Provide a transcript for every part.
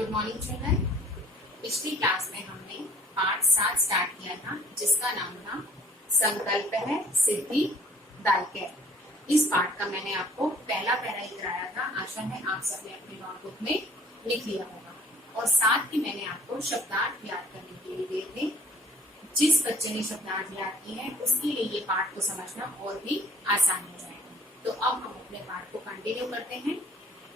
Good morning children. पिछली class में हमने पार्ट 7 स्टार्ट किया था जिसका नाम था संकल्प है सिद्धि दायके। इस पार्ट का मैंने आपको पहला पैरा ही कराया था। आशा है आप सबने अपने नोटबुक में लिख लिया होगा और साथ ही मैंने आपको शब्दार्थ याद करने के लिए दिए थे। जिस बच्चे ने शब्दार्थ याद की है उसके लिए ये पार्ट को समझना और भी आसान हो जाएगा। तो अब हम अपने पार्ट को कंटिन्यू करते हैं।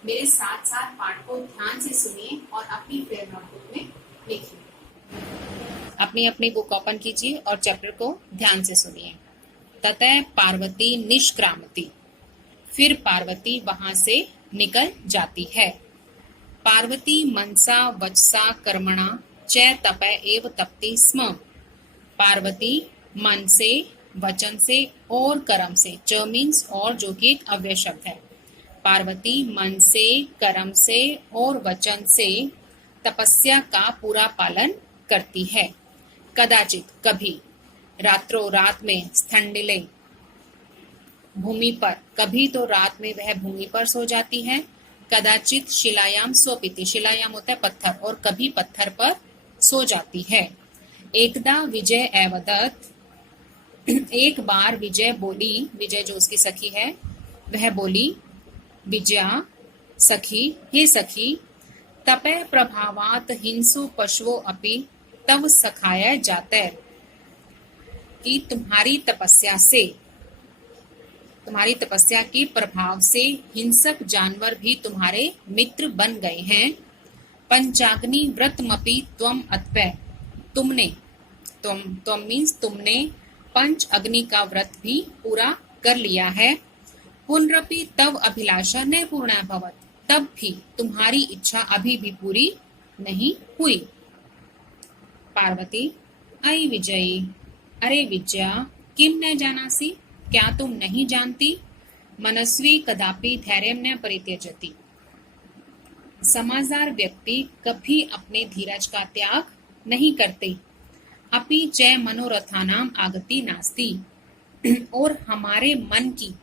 मेरे साथ साथ पाठ को ध्यान से सुनिए और अपनी फेयर नोटबुक में लिखिए। अपनी अपनी बुक ओपन कीजिए और चैप्टर को ध्यान से सुनिए। ततः पार्वती निष्क्रामती, फिर पार्वती वहां से निकल जाती है। पार्वती मनसा वचसा कर्मणा च तपः एव तपति स्म। पार्वती मन से, वचन से और कर्म से, च मीन्स और, जो कि एक अव्यय शब्द है। पार्वती मन से, कर्म से और वचन से तपस्या का पूरा पालन करती है। कदाचित कभी, रात्रों रात में, स्थंडिले भूमि पर, कभी तो रात में वह भूमि पर सो जाती है। कदाचित शिलायाम सोपीति, शिलायाम होता है पत्थर, और कभी पत्थर पर सो जाती है। एकदा विजय एवदत्त, एक बार विजय बोली, विजय जो उसकी सखी है वह बोली, विजया सखी, हे सखी, तपः प्रभावात हिंसु पशवो अपि तव सखाय जातैर, कि तुम्हारी तपस्या के प्रभाव से हिंसक जानवर भी तुम्हारे मित्र बन गए हैं। पंचाग्नि व्रतमपि त्वम अत्पय, तुम मीन्स तुमने पंच अग्नि का व्रत भी पूरा कर लिया है। पुनरपि तव अभिलाषा न पूर्णा भवत, तब भी तुम्हारी इच्छा अभी भी पूरी नहीं हुई। पार्वती, अयि विजयी, अरे विजया, किम न जानासी, क्या तुम नहीं जानती। मनस्वी कदापि धैर्य न परित्यजति, समझदार व्यक्ति कभी अपने धीरज का त्याग नहीं करते। अपि च मनोरथानाम आगति नास्ति, और हमारे मन की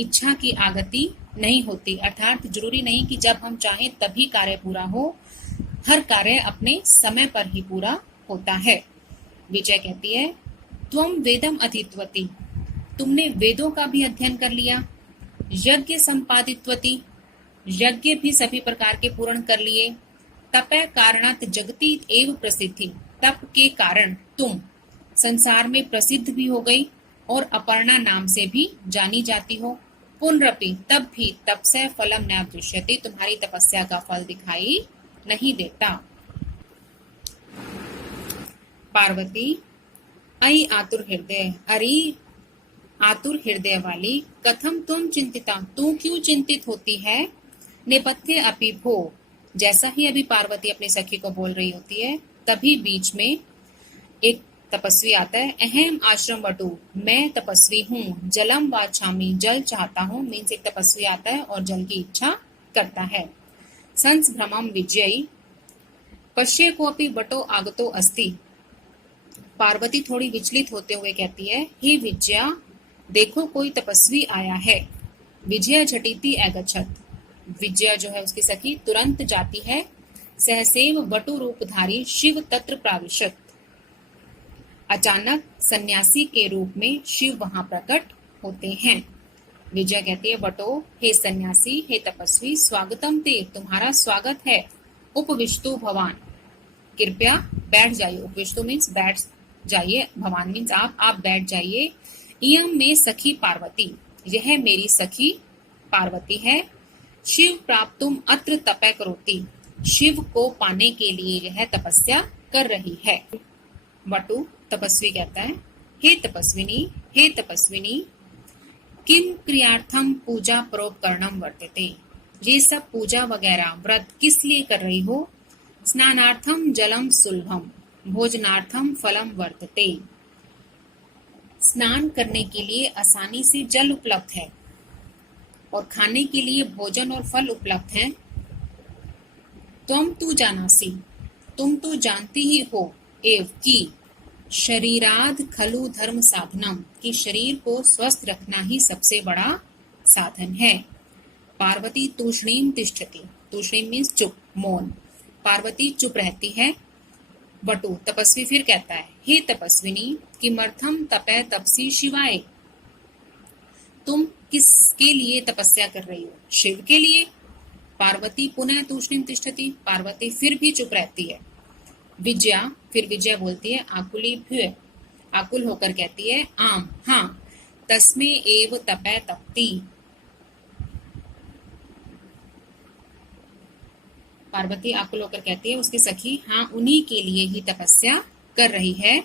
इच्छा की आगति नहीं होती, अर्थात जरूरी नहीं कि जब हम चाहें तभी कार्य पूरा हो। हर कार्य अपने समय पर ही पूरा होता है। विजय कहती है, त्वम वेदम अधीतवती, तुमने वेदों का भी अध्ययन कर लिया। यज्ञ संपादितवती, यज्ञ भी सभी प्रकार के पूर्ण कर लिए। तपः कारणात् जगति एव प्रसिद्धि, तप के कारण तुम संसार में प्रसिद्ध भी हो गई और अपर्णा नाम से भी जानी जाती हो। पुनरपि, तब भी तप से फलम न दृश्यते, तुम्हारी तपस्या का फल दिखाई नहीं देता। पार्वती, अयि आतुर हृदय, अरे आतुर हृदय वाली, कथम तुम चिंतिता, तू क्यों चिंतित होती है। नेपथ्य अपि भो, जैसा ही अभी पार्वती अपनी सखी को बोल रही होती है तभी बीच में एक तपस्वी आता है। अहम आश्रम वटु, मैं तपस्वी हूँ। जलम वाछामि, जल चाहता हूँ, मीन्स एक तपस्वी आता है और जल की इच्छा करता है। संस्भ्रमम विजयी, पश्य को अपि वटो आगतो अस्ति। पार्वती थोड़ी विचलित होते हुए कहती है, हे विजया, देखो कोई तपस्वी आया है। विजया झटिति अगच्छत, विजया जो है उसकी सखी तुरंत जाती है। सहसेव वटु रूपधारी शिव तत्र प्राविशत, अचानक सन्यासी के रूप में शिव वहां प्रकट होते हैं। विजय कहती है, वटो, हे सन्यासी, हे तपस्वी, स्वागतम ते, तुम्हारा स्वागत है। उपविष्टु भवान, कृपया बैठ जाइए। उपविष्टु मीन्स बैठ जाइए, भवान मीन्स आप बैठ जाइए। इयम में सखी पार्वती, यह मेरी सखी पार्वती है। शिव प्राप्तुम अत्र तपः करोति, शिव को पाने के लिए यह तपस्या कर रही है। वटु तपस्वी कहता है, हे तपस्विनी, किम क्रियार्थम पूजा परोपकरणम वर्तते, ये सब पूजा वगैरह व्रत किस लिए कर रही हो। स्नानार्थम जलम सुलभम, भोजनार्थम फलम वर्तते, स्नान करने के लिए आसानी से जल उपलब्ध है और खाने के लिए भोजन और फल उपलब्ध हैं। त्वम तु जानासि, तुम तो जानती ही हो, एव की शरीराद खलु धर्म साधनम, कि शरीर को स्वस्थ रखना ही सबसे बड़ा साधन है। पार्वती तूष्णीम तिष्ठति, तूष्णीम मीन्स चुप, मौन। पार्वती चुप रहती है। बटु तपस्वी फिर कहता है, हे तपस्विनी किमर्थम तपे तपसी शिवाय, तुम किसके लिए तपस्या कर रही हो? शिव के लिए। पार्वती पुनः तूष्णीम तिष्ठति, पार्वती फिर भी चुप रहती है। विजया, फिर विजया बोलती है, आकुली भ्य, आकुल होकर कहती है, आम, हाँ, तस्मे एव तपे तपती, पार्वती आकुल होकर कहती है उसकी सखी, हाँ उन्हीं के लिए ही तपस्या कर रही है।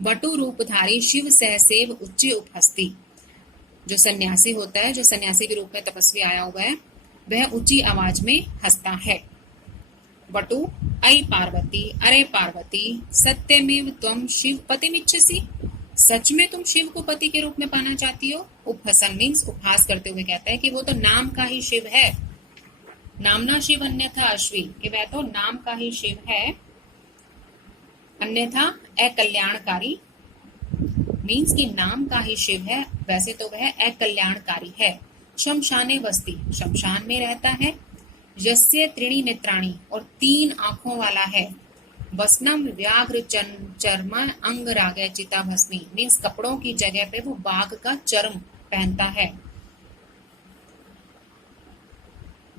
बटु रूपधारी शिव सहसेव उच्च उपहस्ती, जो सन्यासी होता है, जो सन्यासी के रूप में तपस्वी आया हुआ है, वह ऊंची आवाज में हंसता है। बटु, अय पार्वती, अरे पार्वती, सत्यमेव त्वं शिव पतिमिच्छसि, सच में तुम शिव को पति के रूप में पाना चाहती हो? उपहसन मीन्स उपहास करते हुए कहता है कि वो तो नाम का ही शिव है, नामना शिव अन्यथा अश्वी, कि वह तो नाम का ही शिव है, अन्यथा अकल्याणकारी, मीन्स कि नाम का ही शिव है, वैसे तो वह अकल्याणकारी है। शमशाने वस्ती, शमशान में रहता है। यस्य त्रीणि नेत्राणि, और 3 आंखों वाला है। वसनम व्याघ्र चर्म अंग राग चिता भस्मी, मीन्स कपड़ों की जगह पे वो बाघ का चर्म पहनता है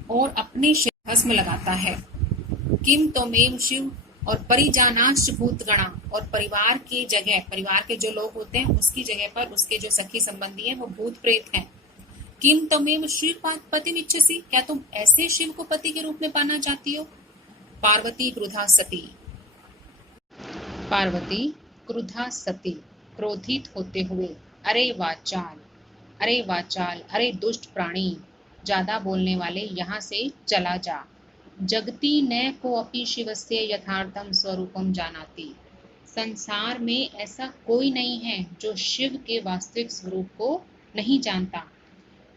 और अपने भस्म लगाता है। किम तमेव शिव, और परिजानाश्च भूतगणा, और परिवार की जगह, परिवार के जो लोग होते हैं उसकी जगह पर उसके जो सखी संबंधी हैं वो भूत प्रेत हैं। किम तमेव शिव पतिमिच्छसि, क्या तुम ऐसे शिव को पति के रूप में पाना चाहती हो? पार्वती क्रुधा सती, पार्वती क्रुधा सती, क्रोधित होते हुए, अरे वाचाल, अरे वाचाल, अरे दुष्ट प्राणी, ज्यादा बोलने वाले, यहाँ से चला जा। जगति न को अपि शिवस्य यथार्थम स्वरूपम जानाति, संसार में ऐसा कोई नहीं है जो शिव के वास्तविक स्वरूप को नहीं जानता।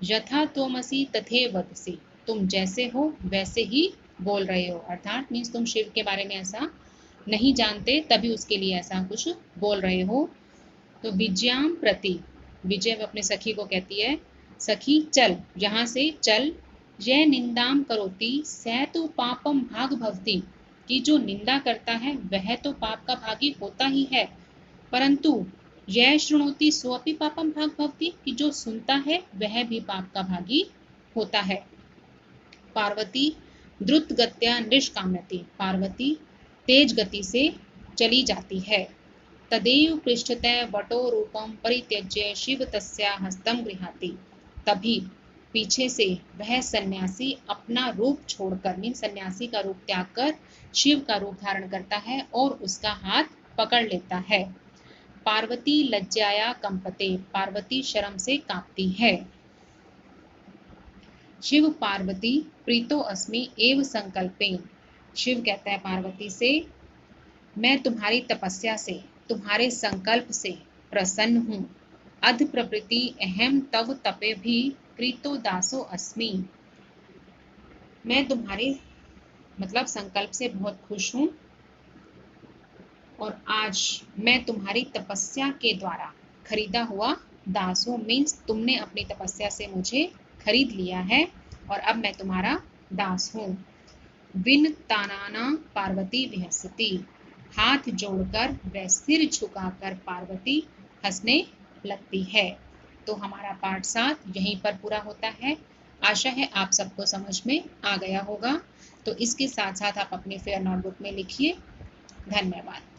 यथा तोमसी तथे वदसी, तुम जैसे हो वैसे ही बोल रहे हो, अर्थात मीन्स तुम शिव के बारे में ऐसा नहीं जानते तभी उसके लिए ऐसा कुछ बोल रहे हो। तो विजयाम प्रति, विजय अपने सखी को कहती है, सखी चल, यहाँ से चल। यह निंदाम करोति सह तो पापम भाग भवती, कि जो निंदा करता है वह तो पाप का भागी होता ही है, परंतु यह शृणोति सोअपि पापम भाग भवती, कि जो सुनता है वह भी पाप का भागी होता है। पार्वती द्रुत गत्या निष्काम्यति, पार्वती तेज गति से चली जाती है। तदेव पृष्ठतः वटो रूपम परित्यज्य शिव तस्या हस्तम गृहाति, तभी पीछे से वह सन्यासी अपना रूप छोड़कर, मीन सन्यासी का रूप त्याग कर शिव का रूप धारण करता है और उसका हाथ पकड़ लेता है। पार्वती लज्जाया कंपते, पार्वती शर्म से कांपती है। शिव पार्वती प्रीतो अस्मि एव संकल्पेन, शिव कहता है पार्वती से, मैं तुम्हारी तपस्या से, तुम्हारे संकल्प से प्रसन्न हूँ। अध प्रवृत्ति अहम तव तपे भी प्रीतो दासो अस्मि, मैं तुम्हारे मतलब संकल्प से बहुत खुश हूँ और आज मैं तुम्हारी तपस्या के द्वारा खरीदा हुआ दास हूँ, मीन्स तुमने अपनी तपस्या से मुझे खरीद लिया है और अब मैं तुम्हारा दास हूँ। विन तानाना पार्वती विहसती, हाथ जोड़कर व सिर झुकाकर पार्वती हंसने लगती है। तो हमारा पाठ 7 यहीं पर पूरा होता है। आशा है आप सबको समझ में आ गया होगा। तो इसके साथ साथ आप अपनी फेयर नोटबुक में लिखिए। धन्यवाद।